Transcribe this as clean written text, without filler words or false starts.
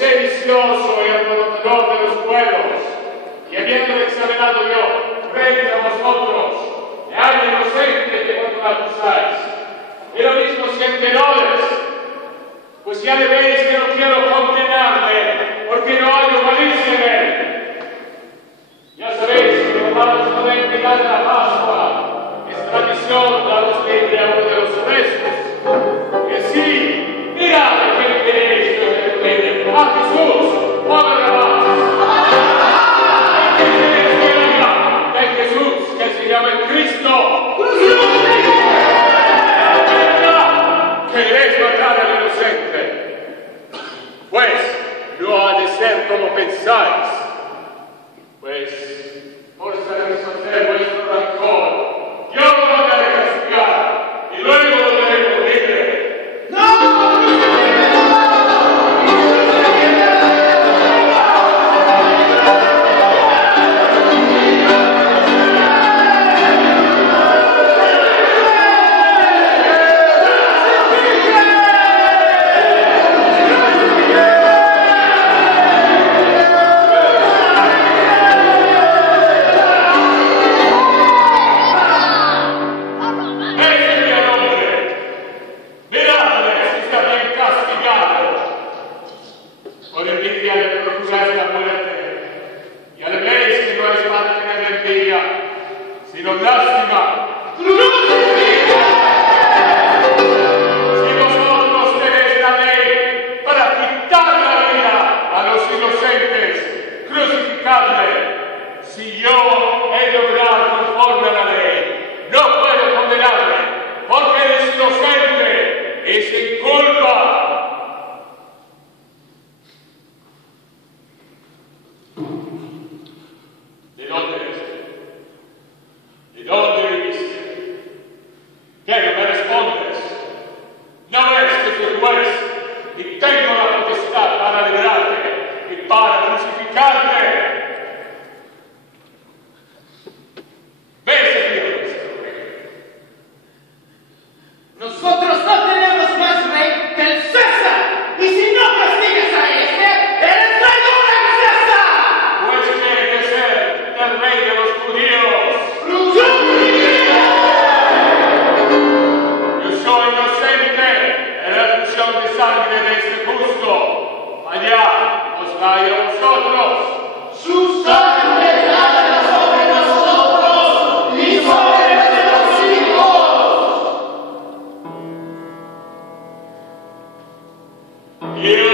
sedicioso y alborotador de los pueblos, y habiendo examinado yo frente a vosotros, me hallo inocente de cuanto me acusáis. Y lo mismo sientenores, pues ya le veis que no quiero condenarle, porque no hallo malicia en él. Ya sabéis que los romanos no deben quitar de la Pascua, es tradición daros libre a uno de los restos. Que sí, mirad a quién queréis que os recuerde, a Jesús, pobre Rabás. El Jesús que se llama el Cristo. ¿Queréis matar al inocente? Pues no ha de ser como pensáis. Pues por satisfacer vuestro rancor, yo lo mandaré castigar y luego lo daré por libre. ¡No! Yeah.